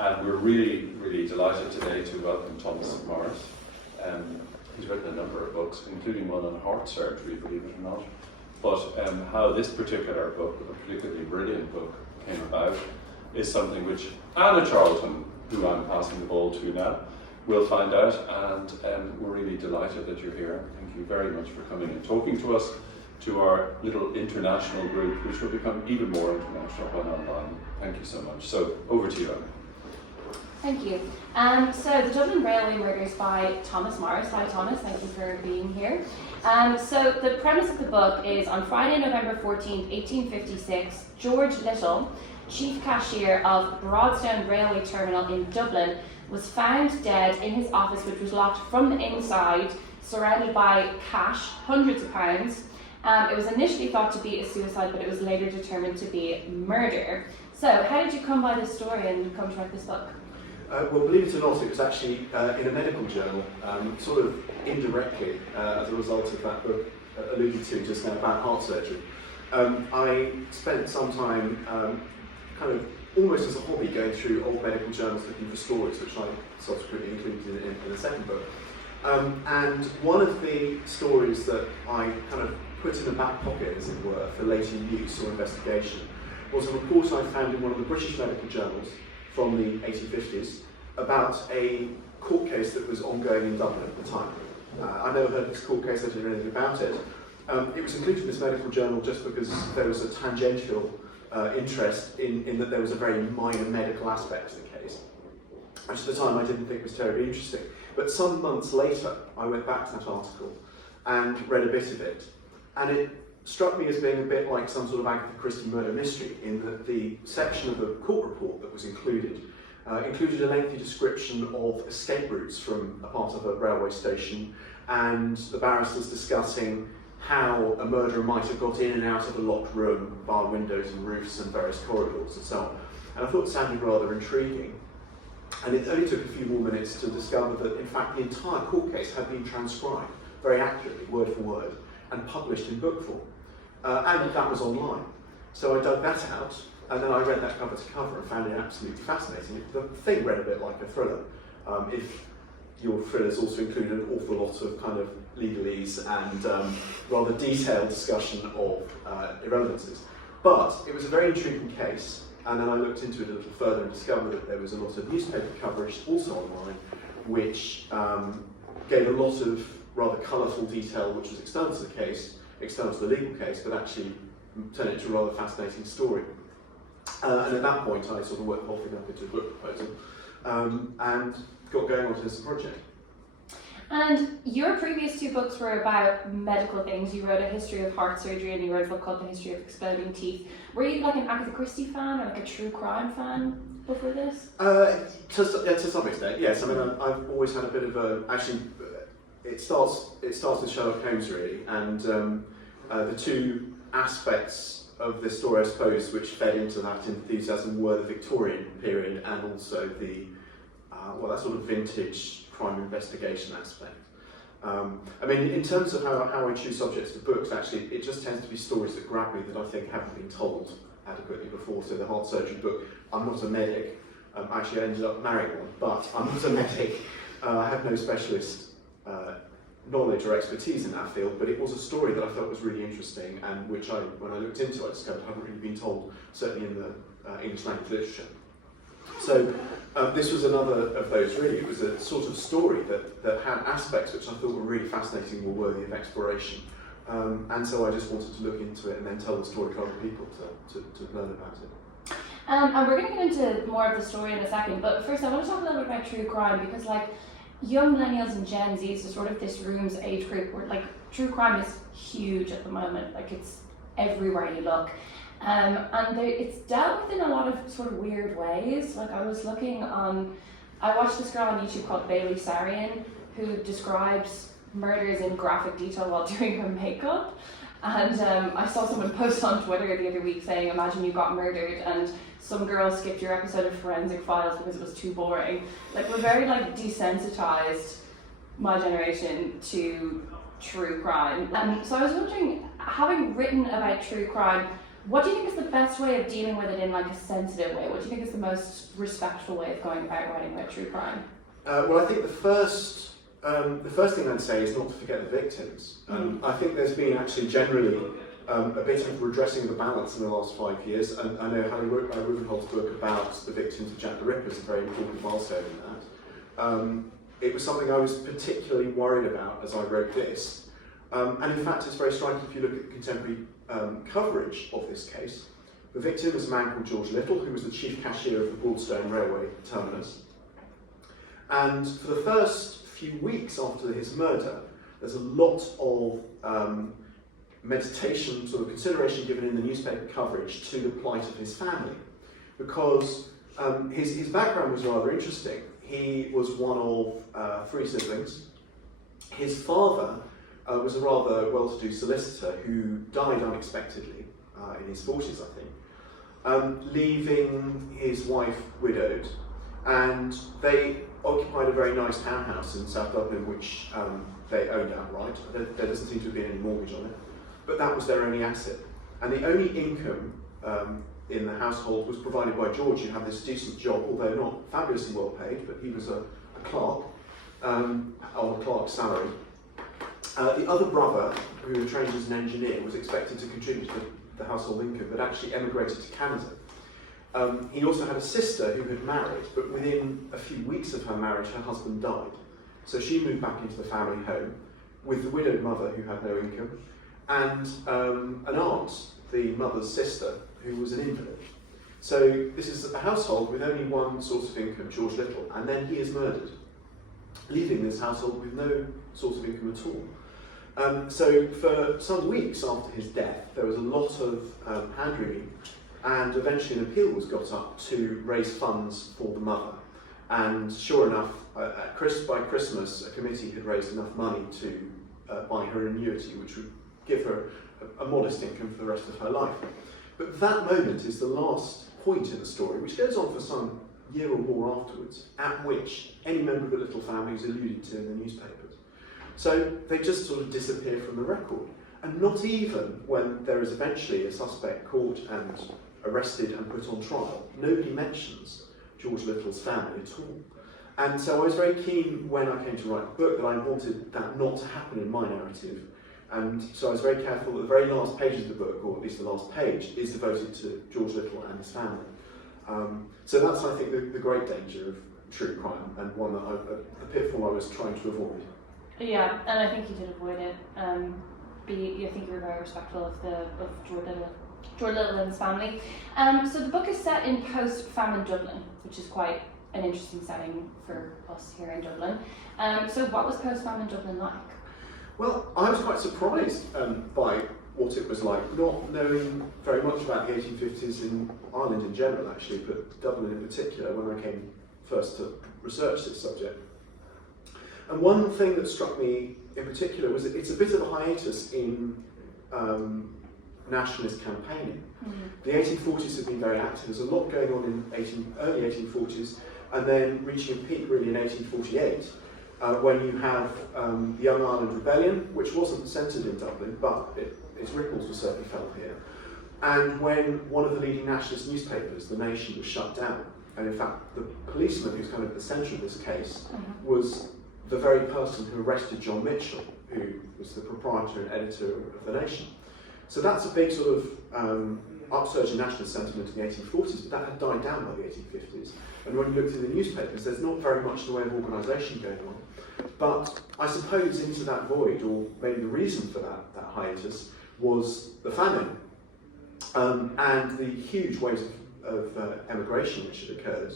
And we're really, really delighted today to welcome Thomas Morris. He's written a number of books, including one on heart surgery, believe it or not. But how this particular book, a particularly brilliant book, came about is something which Anna Charleton, who I'm passing the ball to now, will find out. And we're really delighted that you're here. Thank you very much for coming and talking to us, to our little international group, which will become even more international when online. Thank you so much. So over to you, Anna. Thank you. So the Dublin Railway Murder is by Thomas Morris. Hi Thomas, thank you for being here. So the premise of the book is on Friday, November 14th, 1856, George Little, chief cashier of Broadstone Railway Terminal in Dublin, was found dead in his office, which was locked from the inside, surrounded by cash, hundreds of pounds. It was initially thought to be a suicide, but it was later determined to be murder. So how did you come by this story and come to write this book? Well, believe it or not, it was actually in a medical journal, sort of indirectly as a result of that book alluded to just now about heart surgery. I spent some time kind of almost as a hobby going through old medical journals looking for stories, which I subsequently included in the second book. And one of the stories that I kind of put in the back pocket, as it were, for later use or investigation, was a report I found in one of the British medical journals from the 1850s about a court case that was ongoing in Dublin at the time. I never heard of this court case, I didn't know anything about it. It was included in this medical journal just because there was a tangential interest in that there was a very minor medical aspect to the case, which at the time I didn't think was terribly interesting. But some months later, I went back to that article and read a bit of it, and it struck me as being a bit like some sort of Agatha Christie murder mystery, in that the section of the court report that was included included a lengthy description of escape routes from a part of a railway station, and the barristers discussing how a murderer might have got in and out of a locked room, bar windows and roofs and various corridors and so on. And I thought it sounded rather intriguing. And it only took a few more minutes to discover that, in fact, the entire court case had been transcribed very accurately, word for word, and published in book form. And that was online. So I dug that out, and then I read that cover to cover and found it absolutely fascinating. The thing read a bit like a thriller. If your thrillers also include an awful lot of kind of legalese and rather detailed discussion of irrelevances. But it was a very intriguing case, and then I looked into it a little further and discovered that there was a lot of newspaper coverage also online, which gave a lot of rather colourful detail which was external to the case, external to the legal case, but actually turned it into a rather fascinating story. And at that point I sort of worked the whole thing up into a book proposal and got going on to this project. And your previous two books were about medical things. You wrote a history of heart surgery and you wrote a book called The History of Exploding Teeth. Were you like an Agatha Christie fan or like a true crime fan before this? To some extent, yes. I mean, I've always had a bit of a, actually, it starts with Sherlock Holmes really, and the two aspects of the story, I suppose, which fed into that enthusiasm were the Victorian period and also the that sort of vintage crime investigation aspect. I mean, in terms of how I choose subjects for books, actually, it just tends to be stories that grab me that I think haven't been told adequately before. So the heart surgery book, I'm not a medic. Actually, I ended up marrying one, but I'm not a medic. I have no specialist knowledge or expertise in that field, but it was a story that I felt was really interesting and which when I looked into, I discovered hadn't really been told, certainly in the English language literature. So this was another of those really. It was a sort of story that had aspects which I thought were really fascinating and were worthy of exploration. And so I just wanted to look into it and then tell the story to other people to learn about it. And we're going to get into more of the story in a second, but first I want to talk a little bit about true crime, because like young millennials and Gen Z is sort of this room's age group where like true crime is huge at the moment, like it's everywhere you look. And it's dealt with in a lot of sort of weird ways. Like I was looking on, I watched this girl on YouTube called Bailey Sarian who describes murders in graphic detail while doing her makeup. And I saw someone post on Twitter the other week saying, imagine you got murdered and some girl skipped your episode of Forensic Files because it was too boring. Like we're very like desensitized, my generation, to true crime. So I was wondering, having written about true crime, What do you think is the best way of dealing with it in like a sensitive way? What do you think is the most respectful way of going about writing about true crime? Well, I think the first thing I'd say is not to forget the victims. I think there's been actually generally a bit of redressing the balance in the last 5 years, and I know Harry Rubenhold's book about the victims of Jack the Ripper is a very important milestone in that. It was something I was particularly worried about as I wrote this, and in fact it's very striking if you look at the contemporary coverage of this case. The victim was a man called George Little, who was the chief cashier of the Broadstone Railway terminus. And for the first few weeks after his murder, there's a lot of meditation, sort of consideration given in the newspaper coverage to the plight of his family, because his background was rather interesting. He was one of 3 siblings. His father was a rather well-to-do solicitor who died unexpectedly in his 40s, I think, leaving his wife widowed, and they occupied a very nice townhouse in South Dublin, which they owned outright. There doesn't seem to have been any mortgage on it, but that was their only asset. And the only income in the household was provided by George, who had this decent job, although not fabulously well paid, but he was a clerk on a clerk's salary. The other brother, who was trained as an engineer, was expected to contribute to the household income, but actually emigrated to Canada. He also had a sister who had married, but within a few weeks of her marriage, her husband died. So she moved back into the family home with the widowed mother who had no income, and an aunt, the mother's sister, who was an invalid. So this is a household with only one source of income, George Little, and then he is murdered, leaving this household with no source of income at all. So for some weeks after his death, there was a lot of hand-wringing, and eventually an appeal was got up to raise funds for the mother. And sure enough, by Christmas, a committee had raised enough money to buy her an annuity, which would give her a modest income for the rest of her life. But that moment is the last point in the story, which goes on for some year or more afterwards, at which any member of the Little family is alluded to in the newspapers. So they just sort of disappear from the record. And not even when there is eventually a suspect caught and arrested and put on trial, nobody mentions George Little's family at all. And so I was very keen when I came to write the book that I wanted that not to happen in my narrative. And so I was very careful that the very last page of the book, or at least the last page, is devoted to George Little and his family. So that's, I think, the great danger of true crime, and one that a pitfall I was trying to avoid. Yeah, and I think you did avoid it. I think you were very respectful of George Little and his family. So the book is set in post-famine Dublin, which is quite an interesting setting for us here in Dublin. So what was post-famine Dublin like? Well, I was quite surprised by what it was like, not knowing very much about the 1850s in Ireland in general, actually, but Dublin in particular, when I came first to research this subject. And one thing that struck me in particular was that it's a bit of a hiatus in nationalist campaigning. The 1840s have been very active. There's a lot going on in early 1840s, and then reaching a peak really in 1848, when you have the Young Ireland Rebellion, which wasn't centred in Dublin, but its ripples were certainly felt here. And when one of the leading nationalist newspapers, The Nation, was shut down. And in fact, the policeman who's kind of at the centre of this case was the very person who arrested John Mitchell, who was the proprietor and editor of The Nation. So that's a big sort of upsurge in nationalist sentiment in the 1840s, but that had died down by the 1850s. And when you look through the newspapers, there's not very much in the way of organisation going on. But I suppose into that void, or maybe the reason for that hiatus, was the famine and the huge waves of emigration which had occurred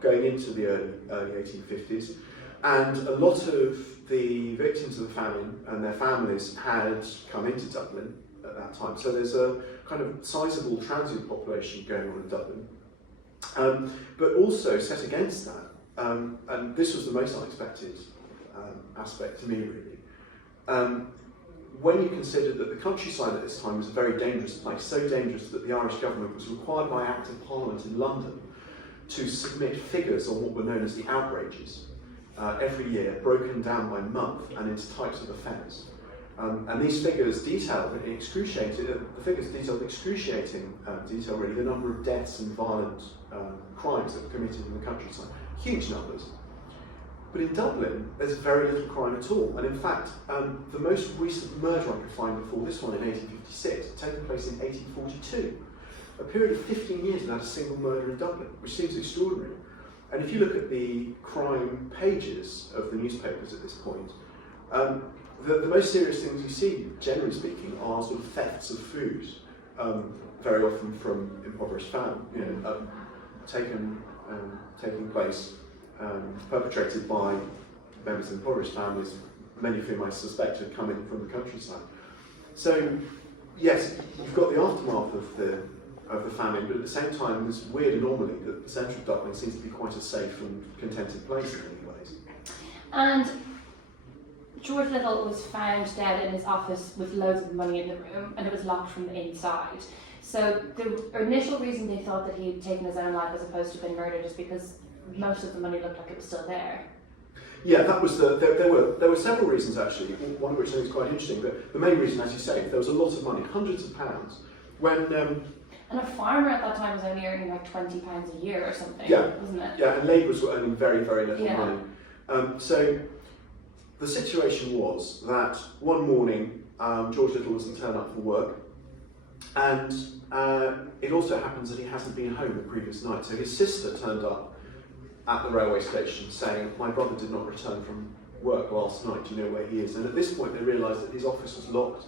going into the early 1850s. And a lot of the victims of the famine and their families had come into Dublin at that time. So there's a kind of sizable transient population going on in Dublin. But also set against that, and this was the most unexpected aspect to me really, when you consider that the countryside at this time was a very dangerous place, so dangerous that the Irish government was required by Act of Parliament in London to submit figures on what were known as the outrages every year, broken down by month and into types of offence. And these figures detail in excruciating, the figures detail excruciating detail really the number of deaths and violent crimes that were committed in the countryside. Huge numbers. But in Dublin, there's very little crime at all. And in fact, the most recent murder I could find before this one in 1856 had taken place in 1842. A period of 15 years without a single murder in Dublin, which seems extraordinary. And if you look at the crime pages of the newspapers at this point, the most serious things you see, generally speaking, are sort of thefts of food, very often from impoverished families, taking place, perpetrated by members of impoverished families, many of whom I suspect had come in from the countryside. So, yes, you've got the aftermath of the famine, but at the same time, this weird anomaly that the centre of Dublin seems to be quite a safe and contented place in many ways. And George Little was found dead in his office with loads of money in the room, and it was locked from the inside. So the initial reason they thought that he had taken his own life as opposed to been murdered is because most of the money looked like it was still there. Yeah, that was there were several reasons actually, one of which I think is quite interesting, but the main reason, as you say, there was a lot of money, hundreds of pounds, when... and a farmer at that time was only earning like £20 a year or something, wasn't it? Yeah, and labourers were earning very, very little money. So the situation was that one morning George Little doesn't turn up for work, and it also happens that he hasn't been home the previous night. So his sister turned up at the railway station saying, "My brother did not return from work last night, do you know where he is?" And at this point they realised that his office was locked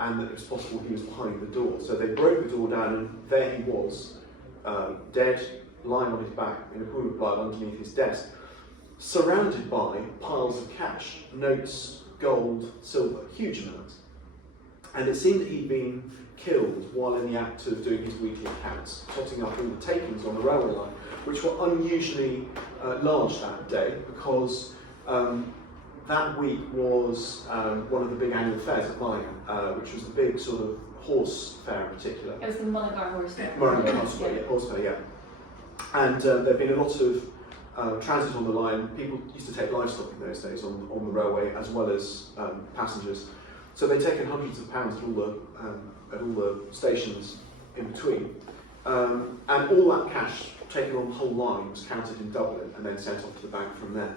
and that it was possible he was behind the door. So they broke the door down, and there he was, dead, lying on his back in a pool of blood underneath his desk, surrounded by piles of cash, notes, gold, silver, huge amounts. And it seemed that he'd been killed while in the act of doing his weekly accounts, totting up all the takings on the railway line, which were unusually large that day because that week was one of the big annual fairs at Mullingar, which was the big sort of horse fair in particular. It was the Mullingar Horse Fair. Mullingar Horse Fair, yeah. And there'd been a lot of transit on the line. People used to take livestock in those days on the railway as well as passengers. So they'd taken hundreds of pounds at all the stations in between. And all that cash taken on the whole line was counted in Dublin and then sent off to the bank from there.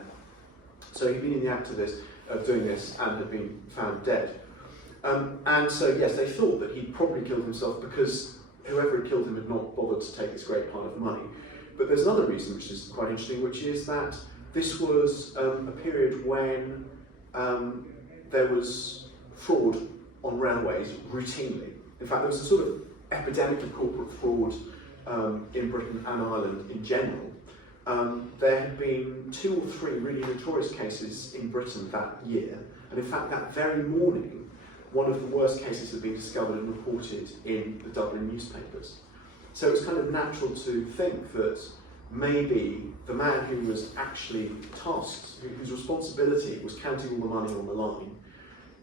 So he'd been in the act of doing this and had been found dead. And so, yes, they thought that he'd probably killed himself because whoever had killed him had not bothered to take this great pile of money. But there's another reason which is quite interesting, which is that this was a period when there was fraud on railways routinely. In fact, there was a sort of epidemic of corporate fraud in Britain and Ireland in general. There had been 2 or 3 really notorious cases in Britain that year, and in fact that very morning one of the worst cases had been discovered and reported in the Dublin newspapers. So it was kind of natural to think that maybe the man who was actually tasked, whose responsibility was counting all the money on the line,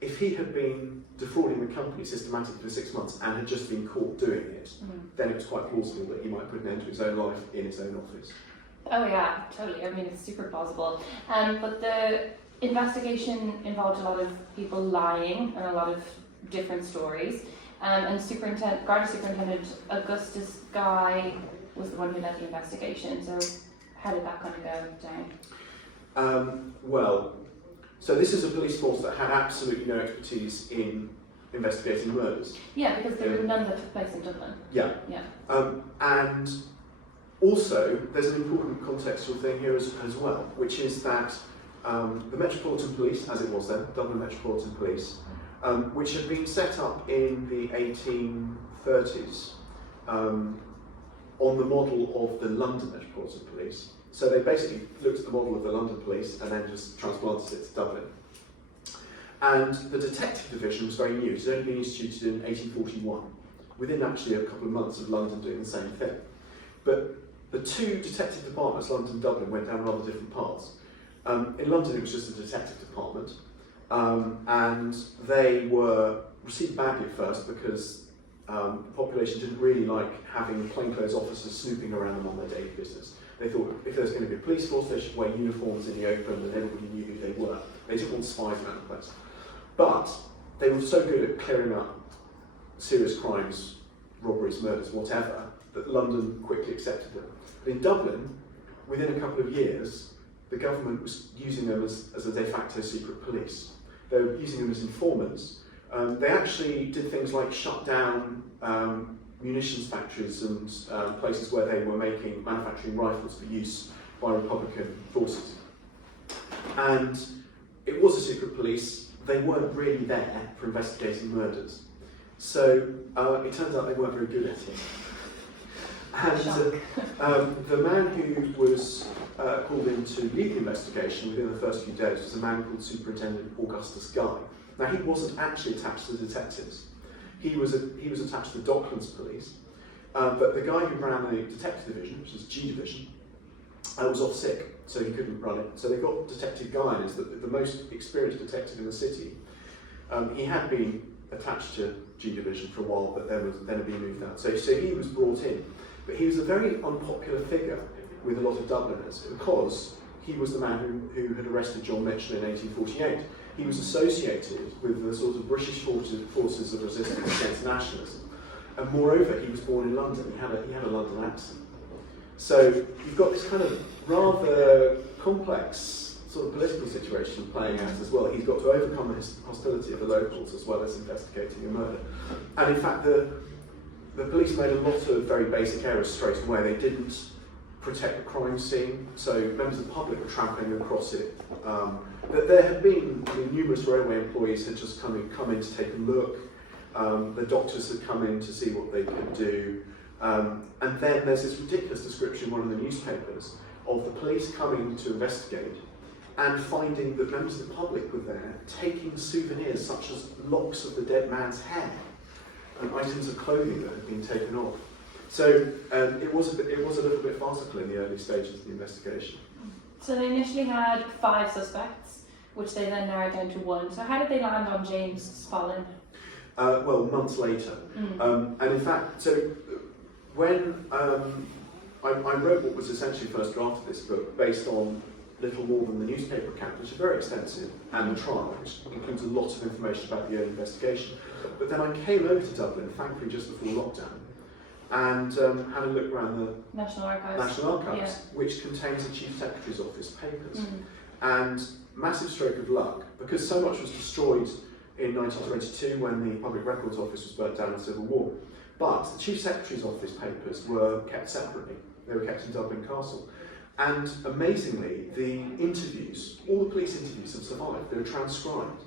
if he had been defrauding the company systematically for 6 months and had just been caught doing it, then it was quite plausible that he might put an end to his own life in his own office. Oh yeah, totally. I mean, it's super plausible. But the investigation involved a lot of people lying and a lot of different stories. And Garda Superintendent Augustus Guy was the one who led the investigation. So how did that kind of go down? So this is a police force that had absolutely no expertise in investigating murders. Yeah, because there were none that took place in Dublin. Yeah. And also, there's an important contextual thing here as well, which is that the Metropolitan Police, as it was then, Dublin Metropolitan Police, which had been set up in the 1830s on the model of the London Metropolitan Police. So they basically looked at the model of the London Police and then just transplanted it to Dublin. And the detective division was very new. It had only been instituted in 1841, within actually a couple of months of London doing the same thing. But the 2 detective departments, London and Dublin, went down rather different paths. In London it was just a detective department, and they were received badly at first because the population didn't really like having plainclothes officers snooping around them on their daily business. They thought if there was going to be a police force, they should wear uniforms in the open and everybody knew who they were. They didn't want spies around the place. But they were so good at clearing up serious crimes, robberies, murders, whatever, that London quickly accepted them. But in Dublin, within a couple of years, the government was using them as a de facto secret police. They were using them as informants. They actually did things like shut down munitions factories and places where they were manufacturing rifles for use by Republican forces. And it was a secret police. They weren't really there for investigating murders. So it turns out they weren't very good at it. And the man who was called in to lead the investigation within the first few days was a man called Superintendent Augustus Guy. Now, he wasn't actually attached to the detectives. He was attached to the Docklands police, but the guy who ran the detective division, which is G division, was off sick, so he couldn't run it. So they got Detective Guy in as the most experienced detective in the city. He had been attached to G division for a while, but then had been moved out. So he was brought in, but he was a very unpopular figure with a lot of Dubliners because he was the man who had arrested John Mitchell in 1848. He was associated with the sort of British forces of resistance against nationalism, and moreover, he was born in London. He had a London accent. So you've got this kind of rather complex sort of political situation playing out as well. He's got to overcome his hostility of the locals as well as investigating a murder. And in fact, the police made a lot of very basic errors straight away. They didn't protect the crime scene, so members of the public were trampling across it. But there had been numerous railway employees had just come in to take a look. The doctors had come in to see what they could do. And then there's this ridiculous description in one of the newspapers of the police coming to investigate and finding that members of the public were there taking souvenirs such as locks of the dead man's hair and items of clothing that had been taken off. So it was a little bit farcical in the early stages of the investigation. So they initially had 5 suspects, which they then narrowed down to 1. So how did they land on James Spallin? Well, months later. And in fact, so when I wrote what was essentially the first draft of this book based on little more than the newspaper account, which is very extensive, and the trial, which includes a lot of information about the early investigation. But then I came over to Dublin, thankfully just before lockdown, and had a look around the National Archives, yeah, which contains the Chief Secretary's Office papers. And massive stroke of luck, because so much was destroyed in 1922 when the Public Records Office was burnt down in the Civil War. But the Chief Secretary's Office papers were kept separately. They were kept in Dublin Castle. And amazingly, the interviews, all the police interviews have survived. They were transcribed.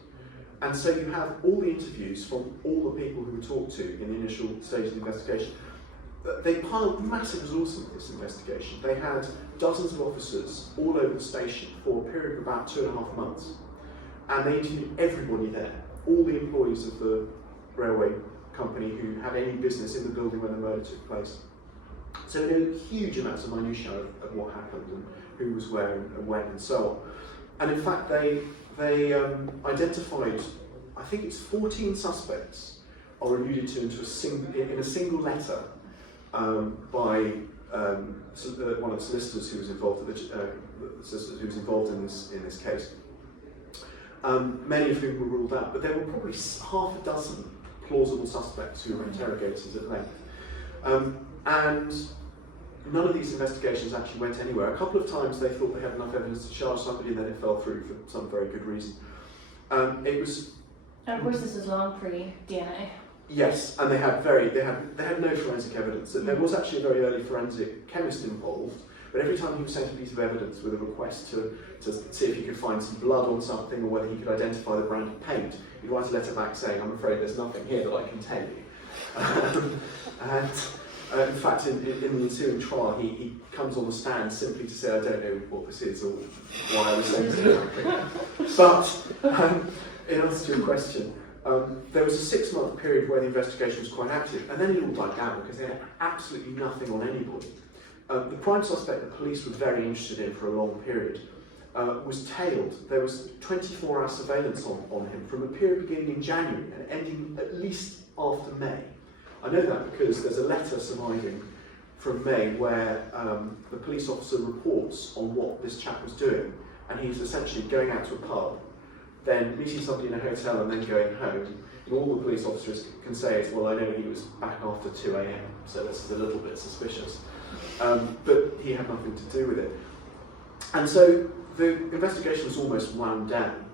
And so you have all the interviews from all the people who were talked to in the initial stage of the investigation. They piled massive resources into this investigation. They had dozens of officers all over the station for a period of about 2.5 months. And they interviewed everybody there, all the employees of the railway company who had any business in the building when the murder took place. So there were huge amounts of minutiae of what happened and who was where and when and so on. And in fact, they identified, I think it's 14 suspects are alluded to in a single letter by one of the solicitors who was involved in this case. Many of whom were ruled out, but there were probably half a dozen plausible suspects who were interrogated at length. And none of these investigations actually went anywhere. A couple of times they thought they had enough evidence to charge somebody, and then it fell through for some very good reason. It was. And of course, this is long pre-DNA. Yes, and they had no forensic evidence. There was actually a very early forensic chemist involved, but every time he was sent a piece of evidence with a request to see if he could find some blood on something or whether he could identify the brand of paint, he'd write a letter back saying, "I'm afraid there's nothing here that I can tell you." And in fact, in the ensuing trial, he comes on the stand simply to say, "I don't know what this is or why I was sent to it." But in answer to your question, there was a 6-month period where the investigation was quite active, and then it all died down because they had absolutely nothing on anybody. The prime suspect the police were very interested in for a long period was tailed. There was 24-hour surveillance on him from a period beginning in January and ending at least after May. I know that because there's a letter surviving from May where the police officer reports on what this chap was doing, and he's essentially going out to a pub, then meeting somebody in a hotel and then going home, and all the police officers can say is, well, I know he was back after 2 a.m, so this is a little bit suspicious. But he had nothing to do with it. And so the investigation was almost wound down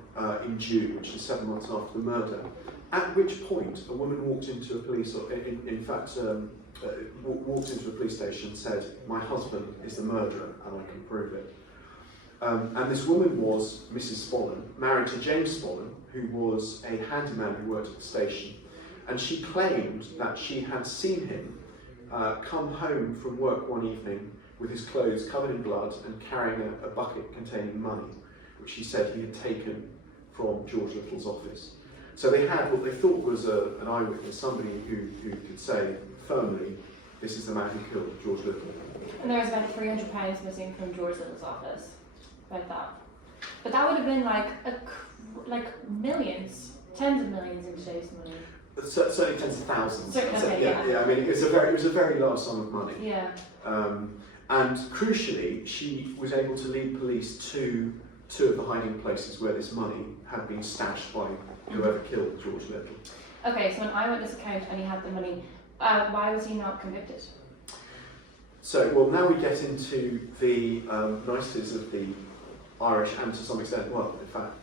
in June, which is 7 months after the murder, at which point a woman walked into a police, walked into a police station and said, my husband is the murderer and I can prove it. And this woman was Mrs. Spollen, married to James Spollen, who was a handyman who worked at the station. And she claimed that she had seen him come home from work one evening with his clothes covered in blood and carrying a bucket containing money, which she said he had taken from George Little's office. So they had what they thought was an eyewitness, somebody who could say firmly, this is the man who killed George Little. And there was about £300 missing from George Little's office. About that. But that would have been like millions, tens of millions in today's money. Certainly tens of thousands. Yeah. I mean, it was a very large sum of money. Yeah. And crucially, she was able to lead police to two of the hiding places where this money had been stashed by whoever killed George Little. Okay, so an eyewitness account and he had the money. Why was he not convicted? So, well, now we get into the niceties of the Irish and to some extent, well, in fact,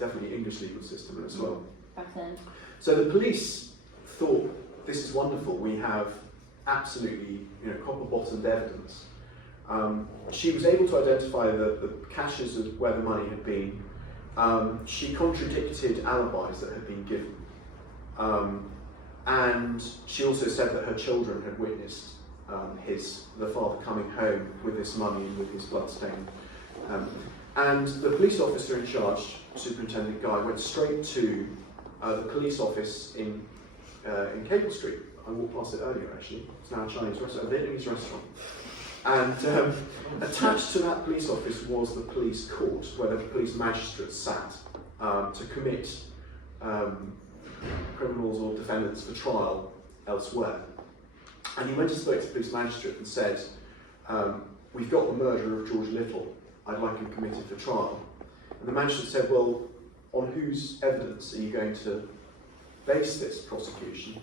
definitely English legal system as well. Back then. So the police thought, this is wonderful, we have absolutely, copper-bottomed evidence. She was able to identify the caches of where the money had been. She contradicted alibis that had been given. And she also said that her children had witnessed the father coming home with this money and with his bloodstain. And the police officer in charge, Superintendent Guy, went straight to the police office in Cable Street. I walked past it earlier actually. It's now a Chinese restaurant, a Vietnamese restaurant. And attached to that police office was the police court, where the police magistrate sat to commit criminals or defendants for trial elsewhere. And he went and spoke to the police magistrate and said, we've got the murderer of George Little, I'd like him committed for trial. And the magistrate said, well, on whose evidence are you going to base this prosecution?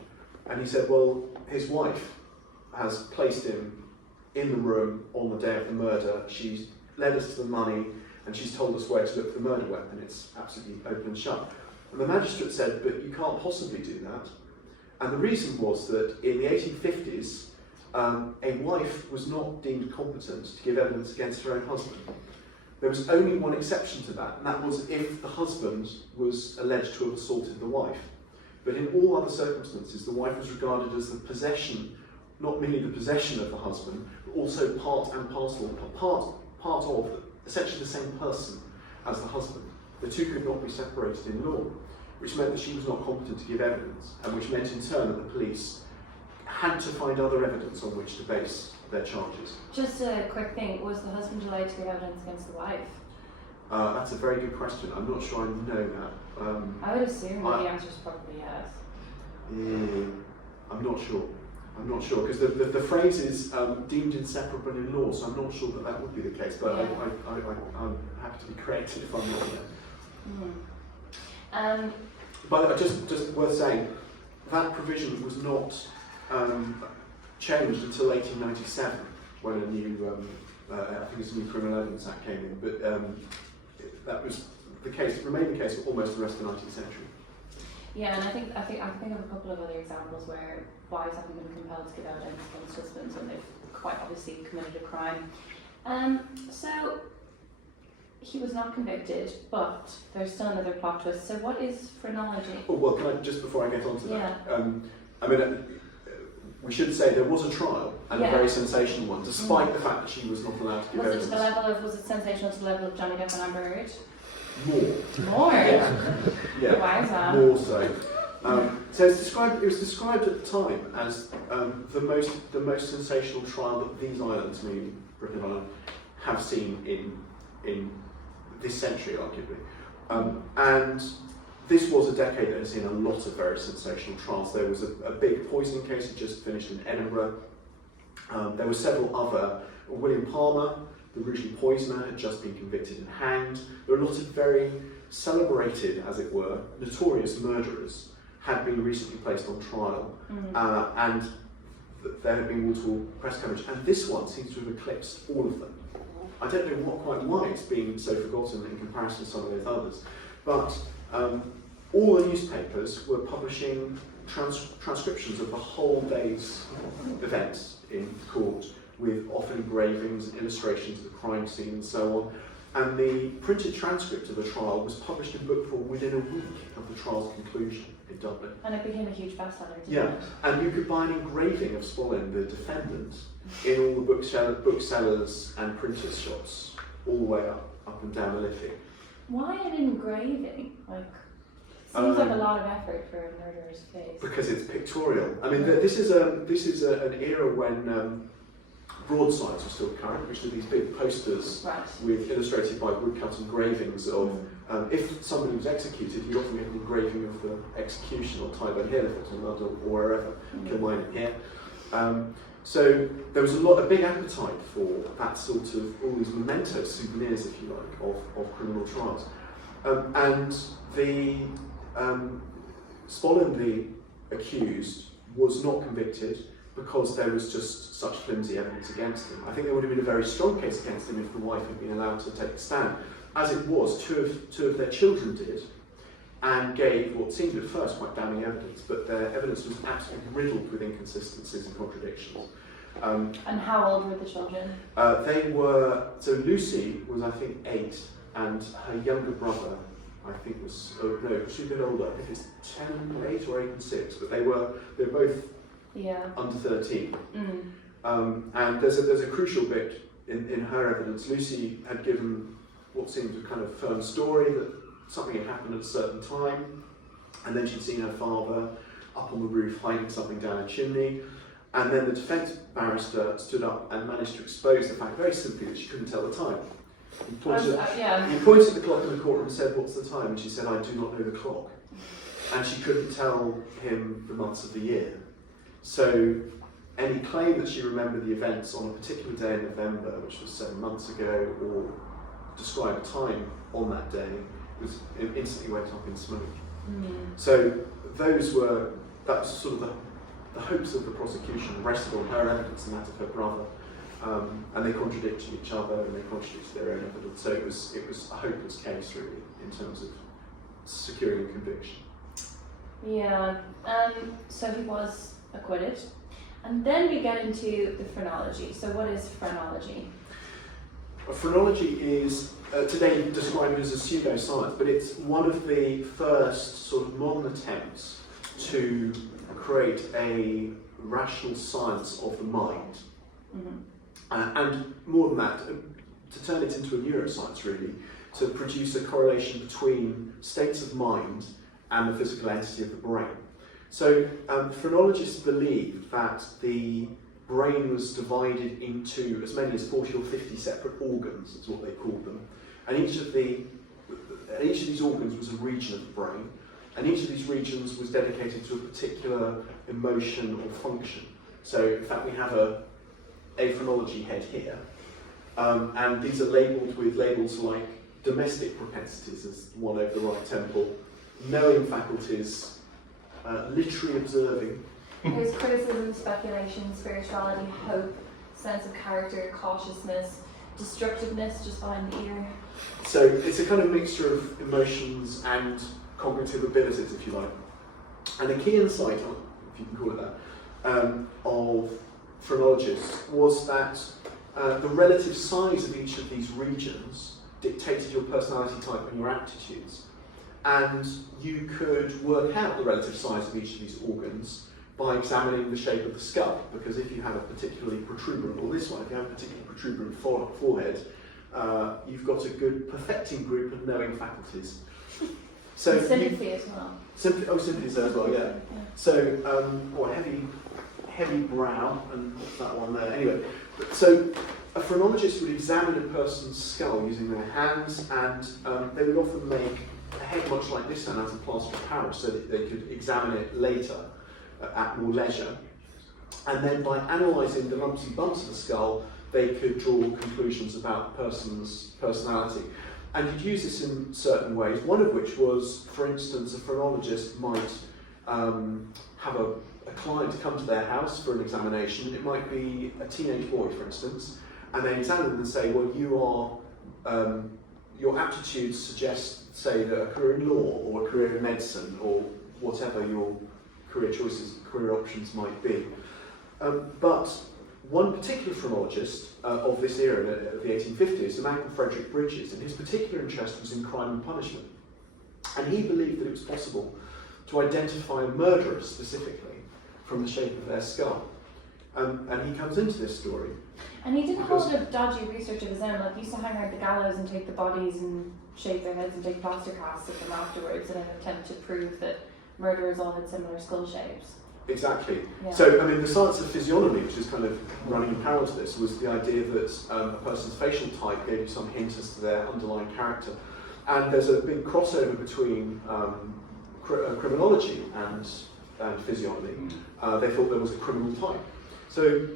And he said, well, his wife has placed him in the room on the day of the murder. She's led us to the money and she's told us where to look for the murder weapon. It's absolutely open and shut. And the magistrate said, but you can't possibly do that. And the reason was that in the 1850s, a wife was not deemed competent to give evidence against her own husband. There was only one exception to that, and that was if the husband was alleged to have assaulted the wife. But in all other circumstances, the wife was regarded as the possession, not merely the possession of the husband, but also part and parcel, part of essentially the same person as the husband. The two could not be separated in law, which meant that she was not competent to give evidence, and which meant in turn that the police had to find other evidence on which to base their charges. Just a quick thing, was the husband allowed to give evidence against the wife? That's a very good question. I'm not sure I know that. I would assume that the answer is probably yes. I'm not sure. I'm not sure, because the phrase is deemed inseparable in law, so I'm not sure that that would be the case, but yeah. I'm happy to be corrected if I'm not there. But just worth saying, that provision was not changed until 1897, when a new, I think it's a new Criminal Evidence Act came in, but that was the case, it remained the case for almost the rest of the 19th century. Yeah, and I think of a couple of other examples where wives haven't been compelled to give evidence against husbands when they've quite obviously committed a crime. So he was not convicted, but there's still another plot twist. So what is phrenology? Oh, well, can I, just before I get on to that, yeah. I mean, we should say there was a trial, and a very sensational one, despite the fact that she was not allowed to give evidence. Was it sensational to the level of Johnny Depp and Amber Heard? More. Yeah. Why is that? More so. So it was described at the time as the most sensational trial that these islands, meaning Britain and Ireland, have seen in this century, arguably. And this was a decade that has seen a lot of very sensational trials. There was a big poisoning case that just finished in Edinburgh. There were several other. William Palmer The original poisoner had just been convicted and hanged. There were a lot of very celebrated, as it were, notorious murderers had been recently placed on trial, and there had been wall-to-wall press coverage, and this one seems to have eclipsed all of them. I don't know quite why it's been so forgotten in comparison to some of those others, but all the newspapers were publishing transcriptions of the whole day's events in court, with often engravings and illustrations of the crime scene and so on. And the printed transcript of the trial was published in book form within a week of the trial's conclusion in Dublin. And it became a huge bestseller. Yeah, and you could buy an engraving of Spolin, the defendant, in all the booksellers and printers' shops, all the way up and down the Liffey. Why an engraving? Like, seems like a lot of effort for a murderer's face. Because it's pictorial. I mean, this is an era when broadsides were still current, which are these big posters with illustrated by woodcut engravings of if somebody was executed, you often get an engraving of the execution on Tyburn Hill, if it was in London or wherever, Kilmainham here. So there was a big appetite for that sort of, all these memento souvenirs, if you like, of criminal trials. And the Spolin, the accused, was not convicted because there was just such flimsy evidence against him. I think there would have been a very strong case against him if the wife had been allowed to take the stand. As it was, two of their children did, and gave what seemed at first quite damning evidence, but their evidence was absolutely riddled with inconsistencies and contradictions. And how old were the children? They were, so Lucy was I think 8, and her younger brother I think was, she was a bit older, I think it's 8 or 8 and 6, but they were both under 13. And there's a crucial bit in her evidence. Lucy had given what seemed a kind of firm story that something had happened at a certain time, and then she'd seen her father up on the roof hiding something down a chimney, and then the defence barrister stood up and managed to expose the fact very simply that she couldn't tell the time. He pointed at the clock in the courtroom and said, "What's the time?" And she said, "I do not know the clock." And she couldn't tell him the months of the year. So any claim that she remembered the events on a particular day in November, which was 7 months ago, or describe a time on that day, it instantly went up in smoke. So that was sort of the hopes of the prosecution rested on her evidence and that of her brother, and they contradicted each other and they contradicted their own evidence. So it was a hopeless case really in terms of securing a conviction. Yeah, so he was acquitted, and then we get into the phrenology. So what is phrenology? Phrenology is today described as a pseudoscience, but it's one of the first sort of modern attempts to create a rational science of the mind. And more than that, to turn it into a neuroscience really, to produce a correlation between states of mind and the physical entity of the brain. So phrenologists believed that the brain was divided into as many as 40 or 50 separate organs, is what they called them, and each of these organs was a region of the brain, and each of these regions was dedicated to a particular emotion or function. So in fact we have a phrenology head here, and these are labelled with labels like domestic propensities, as the one over the right temple, knowing faculties, literary observing. There's criticism, speculation, spirituality, hope, sense of character, cautiousness, destructiveness just behind the ear. So it's a kind of mixture of emotions and cognitive abilities, if you like. And a key insight, if you can call it that, of phrenologists was that the relative size of each of these regions dictated your personality type and your aptitudes. And you could work out the relative size of each of these organs by examining the shape of the skull, because if you have a particularly protuberant, or this one, if you have a particularly protuberant forehead, you've got a good perfecting group of knowing faculties. So sympathy as well. Sympathy as well, yeah. So, heavy brow, and what's that one there? Anyway, so a phrenologist would examine a person's skull using their hands, and they would often make a head much like this one out of plaster of Paris, so that they could examine it later at more leisure. And then by analysing the lumps and bumps of the skull, they could draw conclusions about a person's personality. And you'd use this in certain ways, one of which was, for instance, a phrenologist might have a client come to their house for an examination. It might be a teenage boy, for instance, and they examine them and say, well, your aptitudes suggest, say, that a career in law or a career in medicine or whatever your career choices, career options might be. But one particular phrenologist of this era, of the 1850s, a man called Frederick Bridges, and his particular interest was in crime and punishment. And he believed that it was possible to identify a murderer specifically from the shape of their skull. And he comes into this story. And he did a whole lot of dodgy research of his own, like he used to hang around the gallows and take the bodies and shave their heads and take plaster casts of them afterwards in an attempt to prove that murderers all had similar skull shapes. Exactly. Yeah. So, I mean, the science of physiognomy, which is kind of running in parallel to this, was the idea that a person's facial type gave you some hint as to their underlying character. And there's a big crossover between criminology and physiognomy. They thought there was a criminal type. So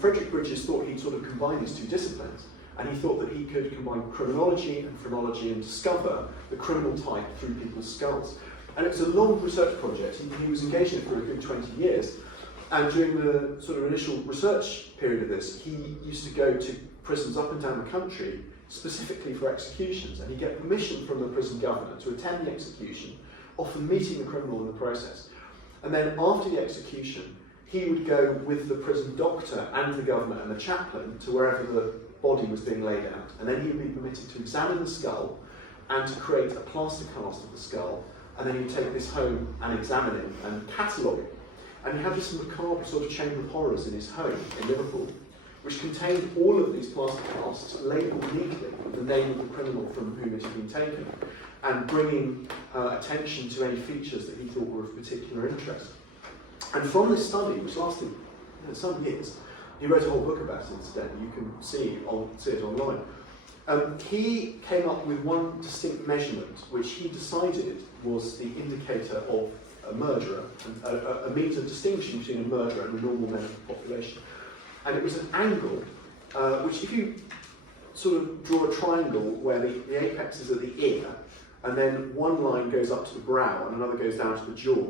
Frederick Bridges thought he'd sort of combine these two disciplines, and he thought that he could combine criminology and phrenology and discover the criminal type through people's skulls. And it was a long research project. He was engaged in it for a good 20 years. And during the sort of initial research period of this, he used to go to prisons up and down the country, specifically for executions. And he'd get permission from the prison governor to attend the execution, often meeting the criminal in the process. And then after the execution, he would go with the prison doctor and the governor and the chaplain to wherever the body was being laid out. And then he would be permitted to examine the skull and to create a plaster cast of the skull. And then he'd take this home and examine it and catalogue it. And he had this macabre sort of chamber of horrors in his home in Liverpool, which contained all of these plaster casts labelled neatly with the name of the criminal from whom it had been taken, and bringing attention to any features that he thought were of particular interest. And from this study, which lasted some years, he wrote a whole book about it incidentally, you can see it online. He came up with one distinct measurement, which he decided was the indicator of a murderer, a means of distinguishing between a murderer and a normal member of the population. And it was an angle, which if you sort of draw a triangle where the apex is at the ear, and then one line goes up to the brow and another goes down to the jaw,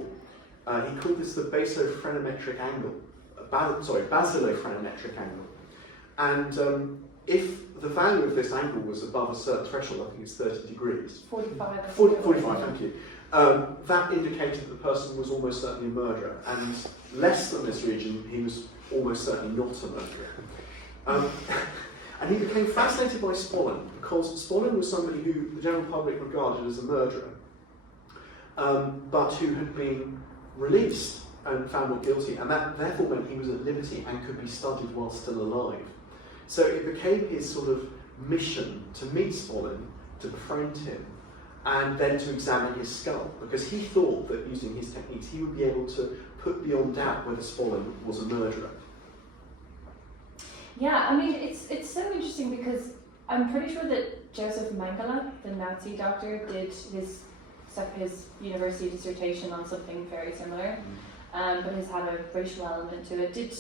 he called this the basophrenemetric angle, basilophrenometric angle. And if the value of this angle was above a certain threshold, I think it's 30 degrees. 45. 45, thank you. That indicated that the person was almost certainly a murderer, and less than this region, he was almost certainly not a murderer. And he became fascinated by Spolin, because Spolin was somebody who the general public regarded as a murderer, but who had been released and found not guilty, and that therefore meant he was at liberty and could be studied while still alive. So it became his sort of mission to meet Spolin, to befriend him, and then to examine his skull, because he thought that using his techniques he would be able to put beyond doubt whether Spolin was a murderer. Yeah, I mean, it's so interesting because I'm pretty sure that Joseph Mengele, the Nazi doctor, did his university dissertation on something very similar, but has had a racial element to it. Did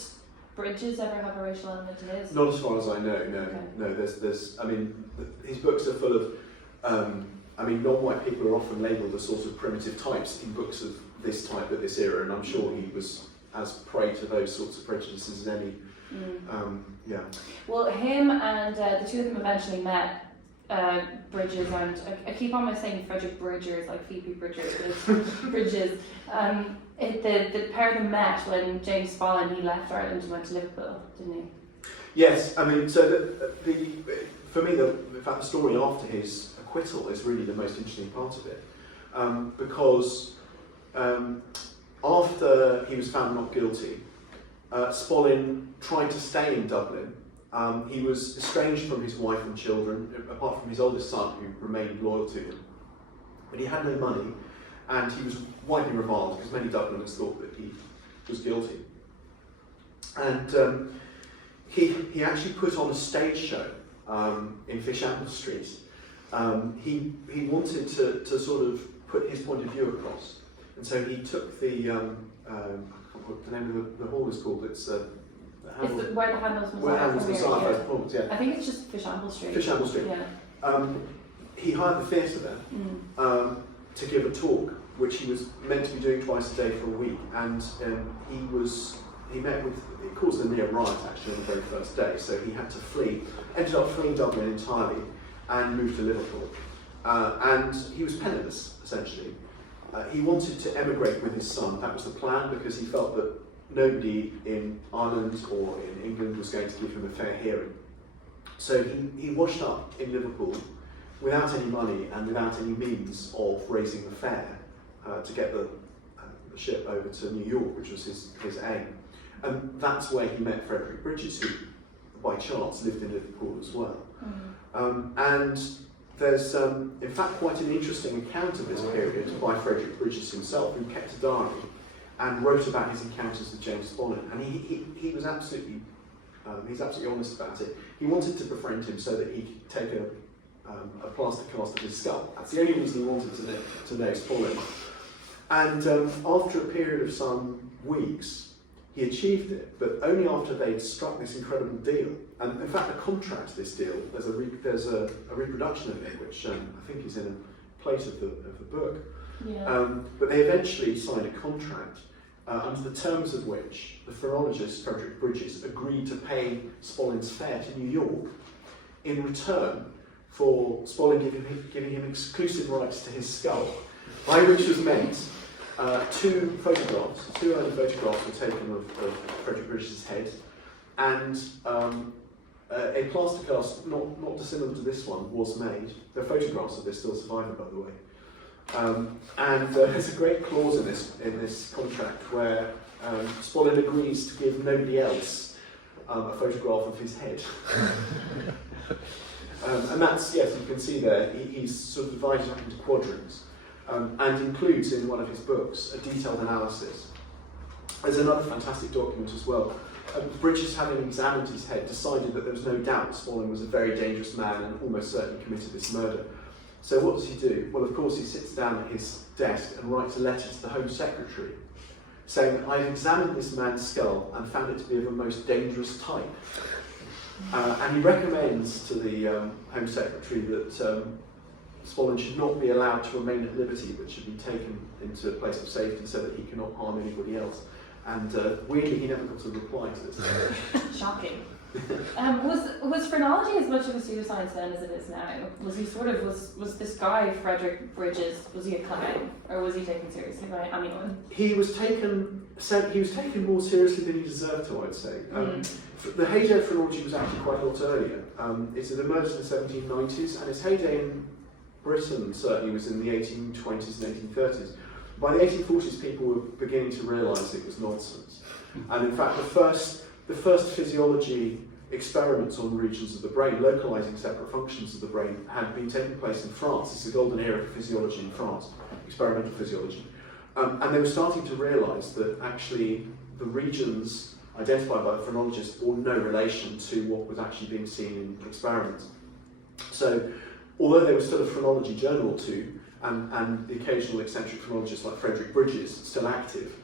Bridges ever have a racial element to his? Not as far as I know, no. Okay. No, there's, I mean, his books are full of, non-white people are often labelled as sort of primitive types in books of this type at this era, and I'm sure he was as prey to those sorts of prejudices as any. Yeah. Well, him and the two of them eventually met, Bridges, and I keep on saying Frederick Bridgers, like Phoebe Bridgers, but it's Bridges. The pair of them met when James Spolin, he left Ireland and went to Liverpool, didn't he? Yes, I mean, so for me, in fact, the story after his acquittal is really the most interesting part of it, because after he was found not guilty, Spolin tried to stay in Dublin. He was estranged from his wife and children, apart from his oldest son, who remained loyal to him. But he had no money, and he was widely reviled because many Dubliners thought that he was guilty. And he actually put on a stage show in Fishamble Street. He wanted to sort of put his point of view across, and so he took the I can't remember what the name of the hall is called. It's where the Handels Messiah where Handels from here, Messiah yeah. first performance, yeah. I think it's just Fishamble Street. Fishamble Street. Yeah. He hired the theatre there to give a talk, which he was meant to be doing twice a day for a week, and he met with, it caused a near riot actually on the very first day, so he had to flee, ended up fleeing Dublin entirely, and moved to Liverpool. And he was penniless, essentially. He wanted to emigrate with his son. That was the plan, because he felt that nobody in Ireland or in England was going to give him a fair hearing. So he washed up in Liverpool without any money and without any means of raising the fare to get the ship over to New York, which was his aim. And that's where he met Frederick Bridges, who, by chance, lived in Liverpool as well. And there's, in fact, quite an interesting account of this period by Frederick Bridges himself, who kept a diary and wrote about his encounters with James Spolin. And he was absolutely, he's absolutely honest about it. He wanted to befriend him so that he could take a plaster cast of his skull. That's the only reason he wanted to know Spolin. And after a period of some weeks, he achieved it, but only after they'd struck this incredible deal. And in fact, the contract to this deal, there's a reproduction of it, which I think is in a place of the book. Yeah. But they eventually signed a contract under the terms of which the phrenologist Frederick Bridges agreed to pay Spolin's fare to New York in return for Spolin giving him exclusive rights to his skull, by which was meant two early photographs were taken of Frederick Bridges' head, and a plaster cast, not dissimilar to this one, was made. There are photographs of this still surviving, by the way. And there's a great clause in this contract where Spolin agrees to give nobody else a photograph of his head. And that's, yes, you can see there, he's sort of divided up into quadrants. And includes in one of his books a detailed analysis. There's another fantastic document as well. Bridges, having examined his head, decided that there was no doubt Spolin was a very dangerous man and almost certainly committed this murder. So what does he do? Well, of course, he sits down at his desk and writes a letter to the Home Secretary saying, "I've examined this man's skull and found it to be of a most dangerous type." And he recommends to the Home Secretary that Spolin should not be allowed to remain at liberty, but should be taken into a place of safety so that he cannot harm anybody else. And weirdly, he never got a reply to this. Shocking. Was phrenology as much of a pseudoscience then as it is now? Was he was this guy Frederick Bridges, was he a clown, or was he taken seriously by anyone? He was taken more seriously than he deserved to, I'd say. The heyday of phrenology was actually quite a lot earlier. It had emerged in the 1790s, and its heyday in Britain certainly was in the 1820s and 1830s. By the 1840s, people were beginning to realise it was nonsense. And in fact, the first physiology experiments on regions of the brain, localising separate functions of the brain, had been taking place in France. It's the golden era for physiology in France, experimental physiology. And they were starting to realise that actually the regions identified by the phrenologists bore no relation to what was actually being seen in experiments. So, although there was still a phrenology journal or two, and the occasional eccentric phrenologist like Frederick Bridges still active,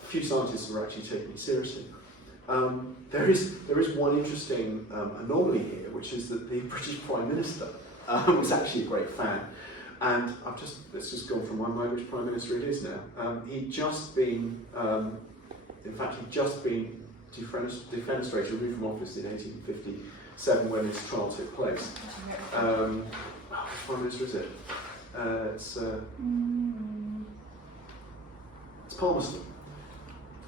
few scientists were actually taking it seriously. There is one interesting anomaly here, which is that the British Prime Minister was actually a great fan, and it's just gone from my mind which Prime Minister it is now. He'd just been defenestrated, removed from office in 1857 when his trial took place. Which Prime Minister is it? It's Palmerston.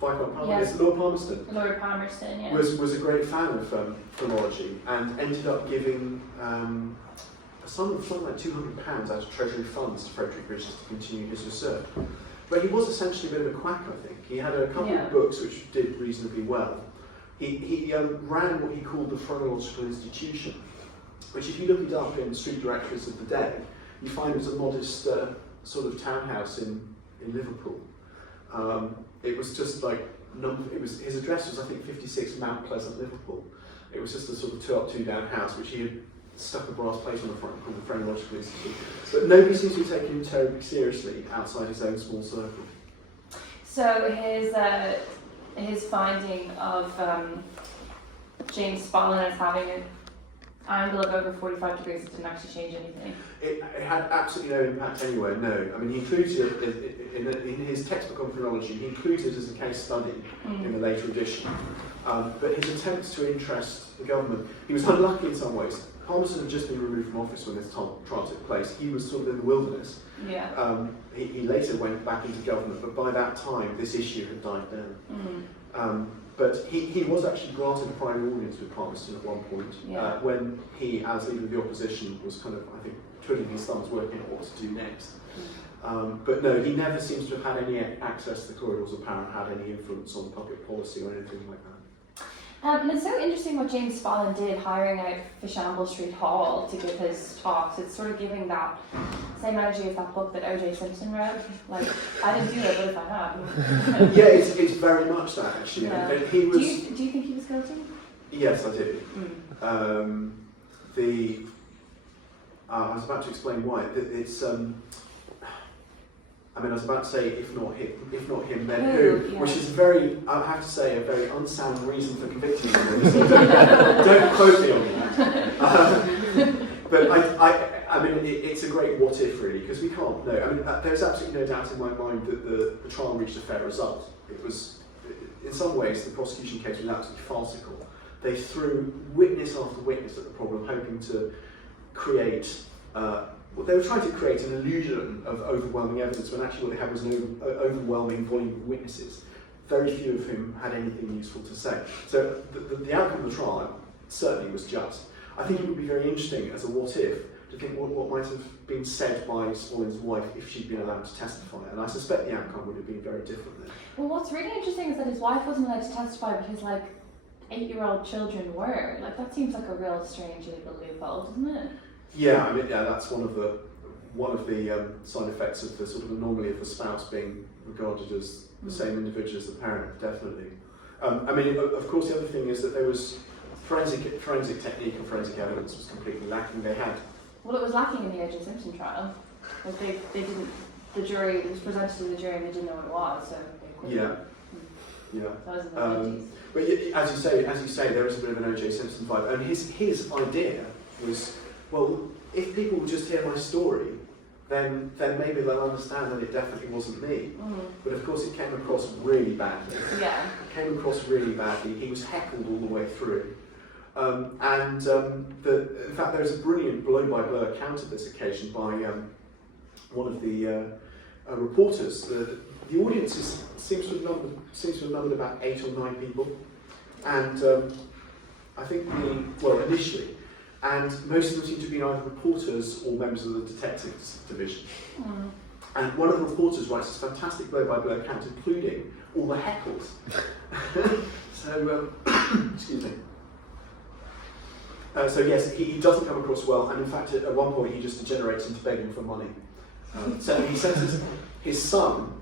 Viscount Palmerston. Yes. Lord Palmerston. Lord Palmerston, yeah. Was a great fan of phrenology and ended up giving a sum of something like £200 out of Treasury funds to Frederick Bridges to continue his research. But he was essentially a bit of a quack, I think. He had a couple of books which did reasonably well. He ran what he called the Phrenological Institution, which if you look it up in street directories of the day, you find it was a modest sort of townhouse in Liverpool. It was just like, his address was I think 56 Mount Pleasant, Liverpool. It was just a sort of 2-up, 2-down house which he had stuck a brass plate on the front called the Phrenological Institute. But nobody seems to have taken him terribly seriously outside his own small circle. So his finding of James Spallin as having an angle of over 45 degrees didn't actually change anything? It had absolutely no impact anywhere, no. I mean, he includes it in his textbook on phrenology, he includes it as a case study in the later edition. But his attempts to interest the government, he was unlucky in some ways. Palmerston had just been removed from office when this trial took place. He was sort of in the wilderness. Yeah. He later went back into government, but by that time this issue had died down. But he was actually granted a primary audience with Palmerston at one point, when he, as leader of the opposition, was kind of, I think, twiddling his thumbs working out what to do next. But no, he never seems to have had any access to the corridors, apparently had any influence on public policy or anything like that. And it's so interesting what James Spallin did, hiring out Fishamble Street Hall to give his talks. It's sort of giving that same energy as that book that O.J. Simpson wrote. Like, I didn't do it, but if I had. Yeah, it's very much that, actually. Yeah. And he was, do you think he was guilty? Yes, I do. I was about to explain why. It's I mean, I was about to say, if not him, then who? Which is I have to say, a very unsound reason for convicting him. So don't quote me on that. But I mean, it's a great what if, really, because we can't know. I mean, there's absolutely no doubt in my mind that the trial reached a fair result. It was, in some ways, the prosecution case was absolutely farcical. They threw witness after witness at the problem, hoping to create. They were trying to create an illusion of overwhelming evidence when actually what they had was an overwhelming volume of witnesses. Very few of whom had anything useful to say. So the outcome of the trial certainly was just. I think it would be very interesting as a what if to think what might have been said by Smallin's wife if she'd been allowed to testify, and I suspect the outcome would have been very different then. Well, what's really interesting is that his wife wasn't allowed to testify, but his 8-year-old children were. Like, that seems like a real strange legal loophole, doesn't it? Yeah, I mean, that's one of the side effects of the sort of anomaly of the spouse being regarded as the same individual as the parent, definitely. I mean, of course, the other thing is that there was forensic technique and forensic evidence was completely lacking. They had. Well, it was lacking in the O.J. Simpson trial. Like they didn't. The jury, it was presented to the jury and they didn't know what it was, so they quit. Yeah. That was in the 90s. But as you say, there is a bit of an O.J. Simpson vibe, and his idea was, well, if people will just hear my story, then maybe they'll understand that it definitely wasn't me. But of course, it came across really badly. Yeah. It came across really badly. He was heckled all the way through. In fact, there's a brilliant blow-by-blow account of this occasion by one of the reporters. The audience seems to have numbered about 8 or 9 people, and I think initially. And most of them seem to be either reporters or members of the detectives division. And one of the reporters writes this fantastic blow-by-blow account, including all the heckles. Excuse me. So yes, he doesn't come across well, and in fact, at one point he just degenerates into begging for money. So he says his son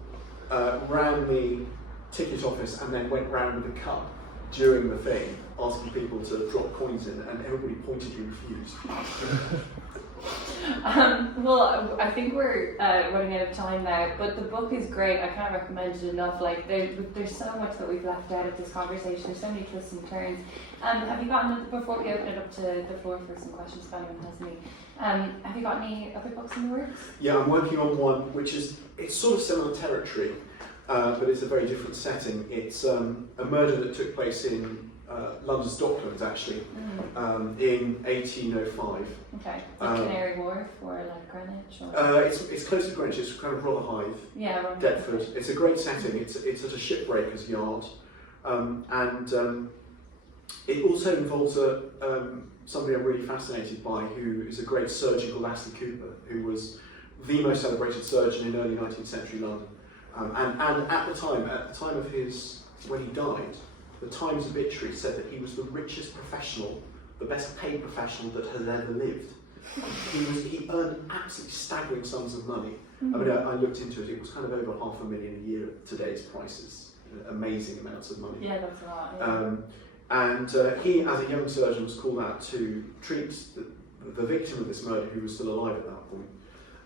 ran the ticket office and then went round with a cup during the thing, asking people to drop coins in, and everybody pointedly refused. Well, I think we're running out of time now, but the book is great. I can't recommend it enough. Like, there's so much that we've left out of this conversation. There's so many twists and turns. Have you gotten, before we open it up to the floor for some questions if anyone has any, have you got any other books in the works? Yeah, I'm working on one which it's sort of similar territory, but it's a very different setting. It's a murder that took place in London's Docklands, actually, in 1805. Okay. Canary Wharf or like Greenwich? Or? It's close to Greenwich. It's kind of Rotherhithe, Deptford. It's a great setting. It's at a shipbreaker's yard, and it also involves somebody I'm really fascinated by, who is a great surgeon called Astley Cooper, who was the most celebrated surgeon in early 19th century London. And at the time of when he died, the Times obituary said that he was the richest professional, the best paid professional that has ever lived. He earned absolutely staggering sums of money. I mean, I looked into it. It was kind of over $500,000 a year at today's prices. Amazing amounts of money. Yeah, that's a lot. Yeah. And he, as a young surgeon, was called out to treat the victim of this murder, who was still alive at that point.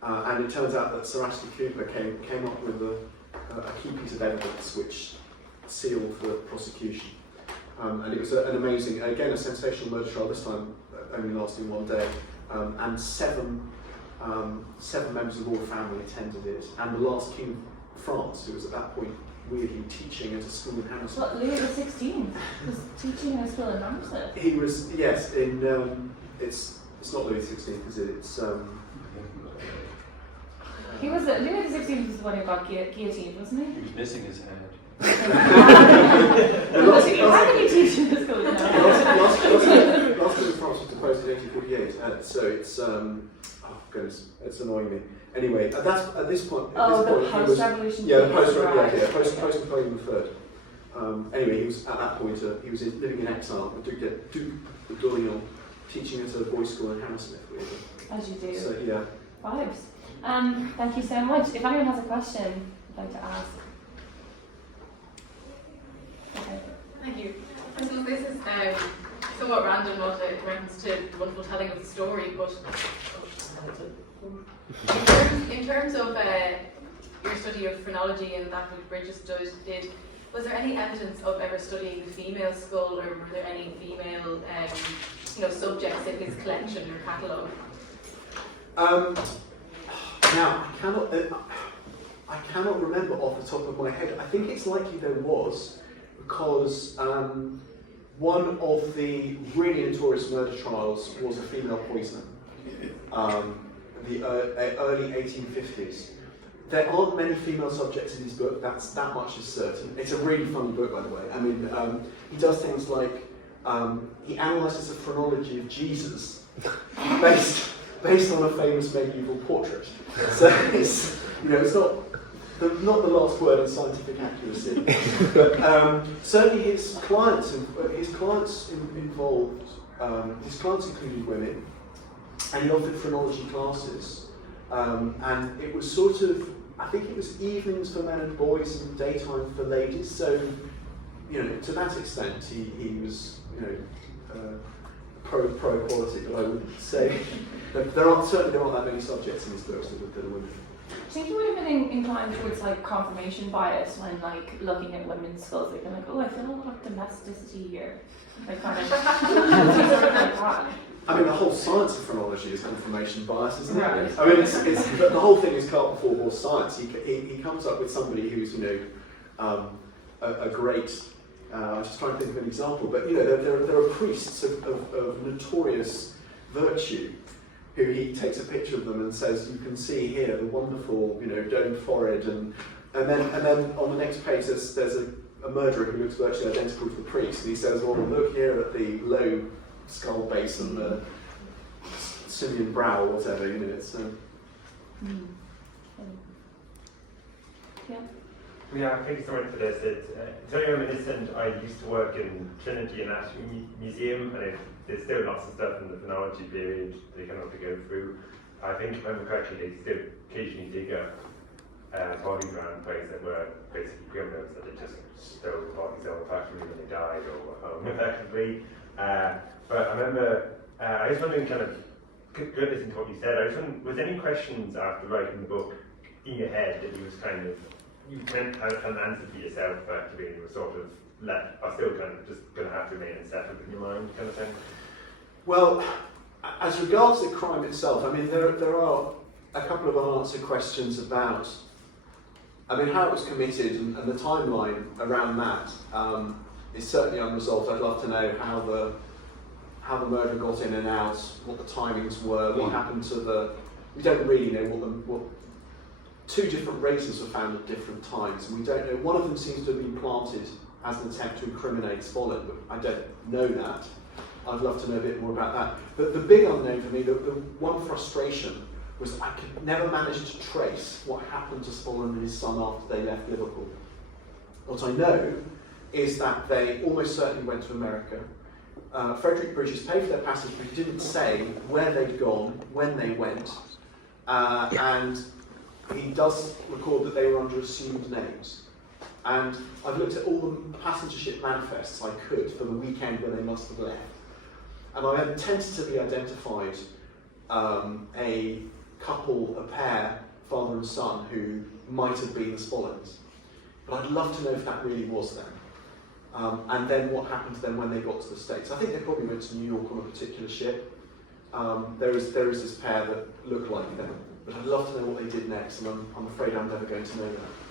And it turns out that Sir Astley Cooper came up with a key piece of evidence which seal for the prosecution. And it was an amazing, again, a sensational murder trial, this time only lasting 1 day, and seven members of the royal family attended it, and the last king of France, who was at that point weirdly teaching at a school in Hammersmith. What, Louis XVI was teaching at a school in Hammersmith? He was, yes, in, it's not Louis XVI, is it? It's, He was, Louis XVI was the one who got guillotined, wasn't he? He was missing his head. How can you teach in the school? Last king of France was deposed in 1848, so it's, oh goodness, it's annoying me. Anyway, at this point, post-revolution. Yeah, post-Napoleon III. Anyway, he was at that point, he was living in exile, Duke of D'Orléans, teaching at a boys' school in Hammersmith. Really. As you do. So yeah. Vibes. Thank you so much. If anyone has a question, I'd like to ask. Okay. Thank you. I suppose this is somewhat random, not in reference to the wonderful telling of the story, but in terms of your study of phrenology and that which Bridges did, was there any evidence of ever studying the female skull, or were there any female subjects in his collection or catalogue? Now, I cannot remember off the top of my head. I think it's likely there was, because one of the really notorious murder trials was a female poisoner, the early 1850s. There aren't many female subjects in his book, that much is certain. It's a really funny book, by the way. I mean, he does things like, he analyses the phrenology of Jesus based on a famous medieval portrait. So it's, it's not the last word in scientific accuracy, but certainly his clients involved, his clients included women, and he offered phrenology classes, and it was sort of, I think it was evenings for men and boys and daytime for ladies, so, to that extent he was, pro-equality, but I wouldn't say, there aren't that many subjects in his books that are women. Do you think you would have been inclined towards confirmation bias when looking at women's skulls? Like, oh, I feel a lot of domesticity here. Kind of sort of like that. I mean, the whole science of phrenology is confirmation bias, isn't it? Right. I mean, the whole thing is cart before horse science. He comes up with somebody who's, a great. I'm just trying to think of an example, but there are priests of notorious virtue, who he takes a picture of them and says, you can see here the wonderful, domed forehead, and then on the next page there's a murderer who looks virtually identical to the priest, and he says, well, look here at the low skull base and the simian brow, or whatever, it's. Yeah. Yeah, thank you so much for this. It's very reminiscent. I used to work in Trinity Anatomy Museum, and there's still lots of stuff in the phrenology period they can have to go through. I think, if I remember correctly, they still occasionally dig up bodies around places that were basically criminals that they just stole the bodies out of the factory when they died or were home, effectively. But I remember, I was wondering, kind of, good listening to what you said, I was wondering, was there any questions after writing the book in your head that you was kind of, you meant an answer for yourself, actually, and you were sort of are still kind of just going to have to remain settled in your mind, kind of thing? Well, as regards the crime itself, I mean, there are a couple of unanswered questions about, how it was committed and the timeline around that is certainly unresolved. I'd love to know how the murderer got in and out, what the timings were, what happened to we don't really know what two different razors were found at different times, and we don't know. One of them seems to have been planted as an attempt to incriminate Smollett, but I don't know that. I'd love to know a bit more about that. But the big unknown for me, the one frustration, was I could never manage to trace what happened to Smollett and his son after they left Liverpool. What I know is that they almost certainly went to America. Frederick Bridges paid for their passage, but he didn't say where they'd gone, when they went, and he does record that they were under assumed names. And I've looked at all the passenger ship manifests I could for the weekend where they must have left. And I have tentatively identified a couple, a pair, father and son, who might have been the Smollets. But I'd love to know if that really was them. and then what happened to them when they got to the States. I think they probably went to New York on a particular ship. There is this pair that look like them, but I'd love to know what they did next, and I'm afraid I'm never going to know that.